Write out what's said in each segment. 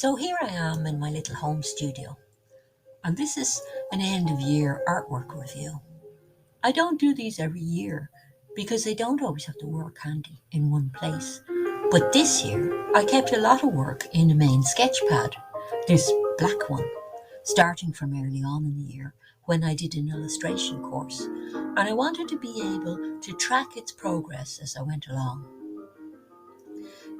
So here I am in my little home studio, and this is an end of year artwork review. I don't do these every year because I don't always have the work handy in one place. But this year I kept a lot of work in a main sketch pad, this black one, starting from early on in the year when I did an illustration course, and I wanted to be able to track its progress as I went along.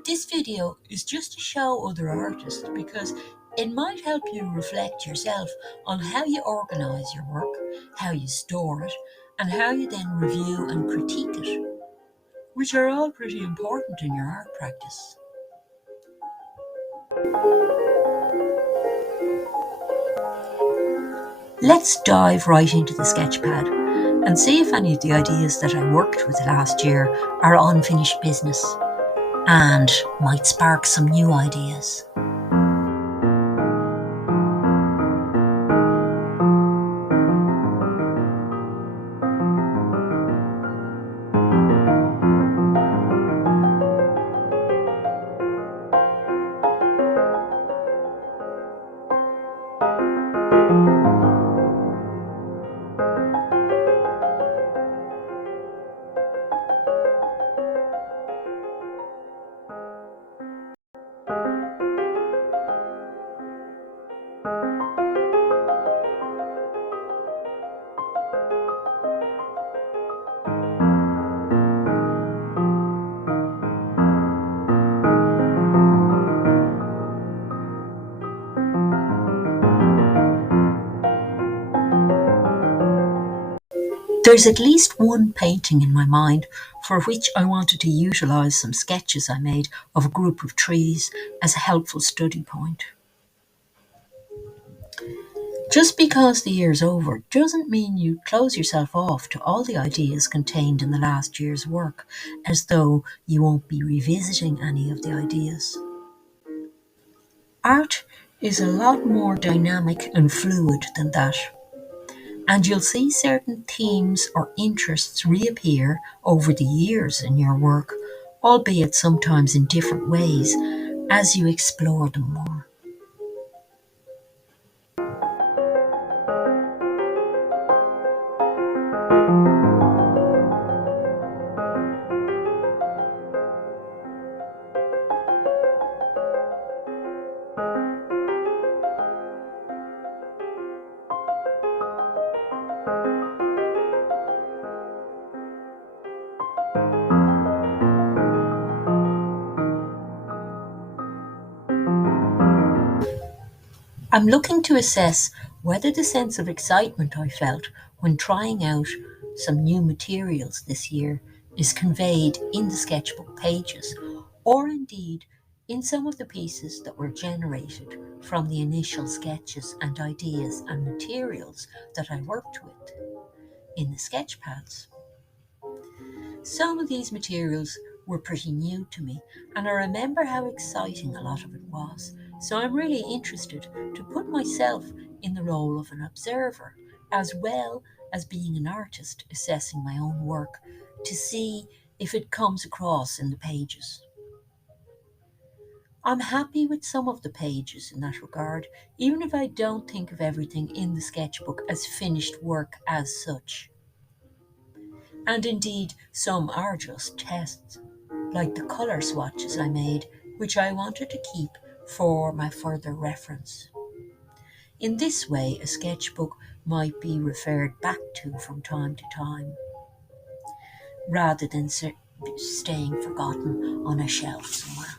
This video is just to show other artists because it might help you reflect yourself on how you organise your work, how you store it, and how you then review and critique it, which are all pretty important in your art practice. Let's dive right into the sketchpad and see if any of the ideas that I worked with last year are unfinished business and might spark some new ideas. There's at least one painting in my mind for which I wanted to utilise some sketches I made of a group of trees as a helpful study point. Just because the year's over doesn't mean you close yourself off to all the ideas contained in the last year's work, as though you won't be revisiting any of the ideas. Art is a lot more dynamic and fluid than that. And you'll see certain themes or interests reappear over the years in your work, albeit sometimes in different ways, as you explore them more. I'm looking to assess whether the sense of excitement I felt when trying out some new materials this year is conveyed in the sketchbook pages, or indeed in some of the pieces that were generated from the initial sketches and ideas and materials that I worked with in the sketch pads. Some of these materials were pretty new to me, and I remember how exciting a lot of it was. So I'm really interested to put myself in the role of an observer, as well as being an artist assessing my own work to see if it comes across in the pages. I'm happy with some of the pages in that regard, even if I don't think of everything in the sketchbook as finished work as such. And indeed, some are just tests, like the colour swatches I made, which I wanted to keep for my further reference. In this way, a sketchbook might be referred back to from time to time, rather than staying forgotten on a shelf somewhere.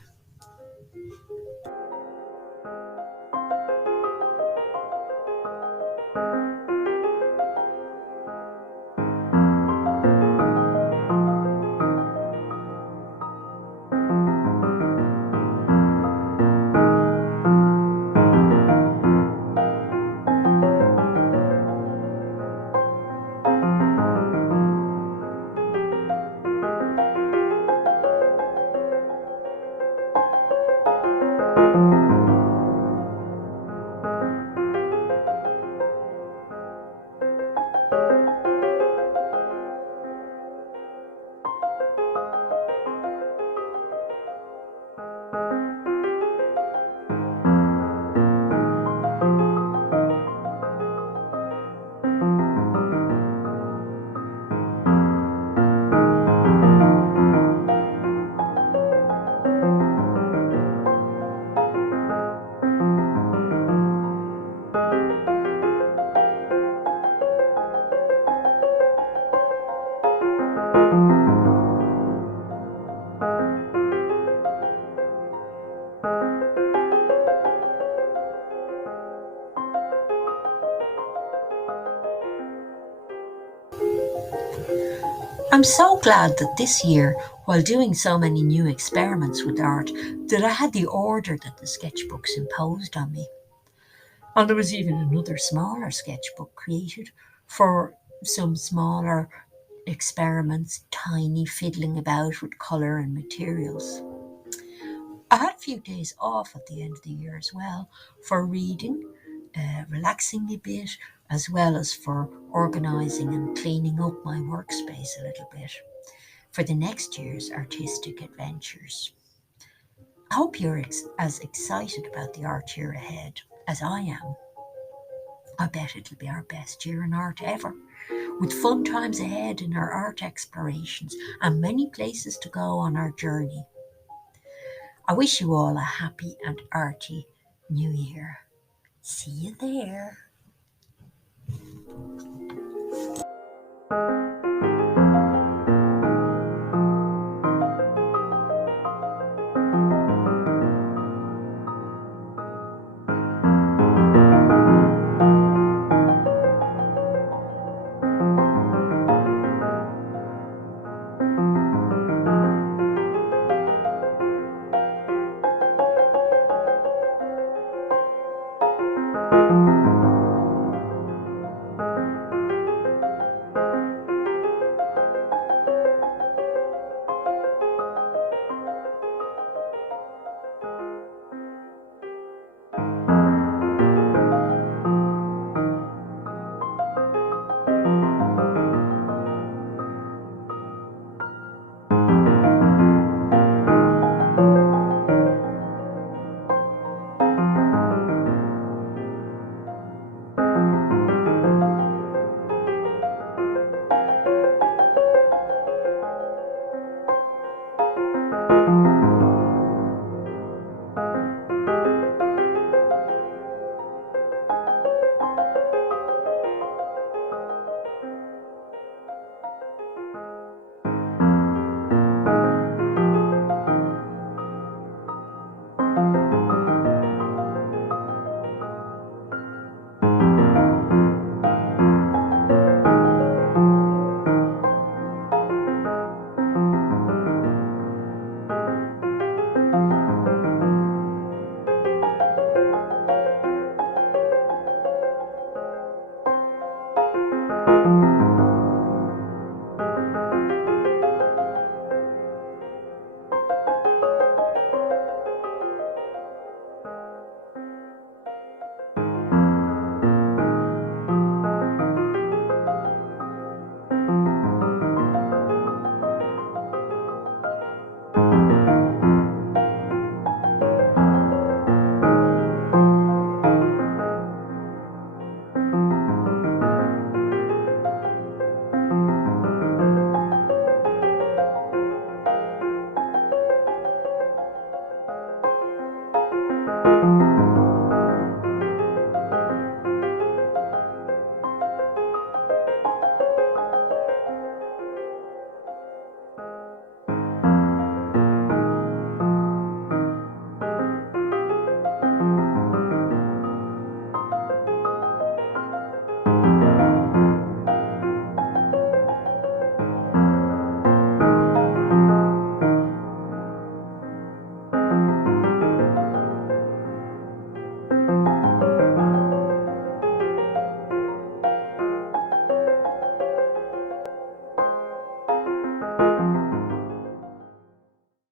I'm so glad that this year, while doing so many new experiments with art, that I had the order that the sketchbooks imposed on me. And there was even another smaller sketchbook created for some smaller experiments, tiny fiddling about with colour and materials. I had a few days off at the end of the year as well for reading, relaxing a bit, as well as for organising and cleaning up my workspace a little bit for the next year's artistic adventures. I hope you're as excited about the art year ahead as I am. I bet it'll be our best year in art ever, with fun times ahead in our art explorations and many places to go on our journey. I wish you all a happy and arty new year. See you there.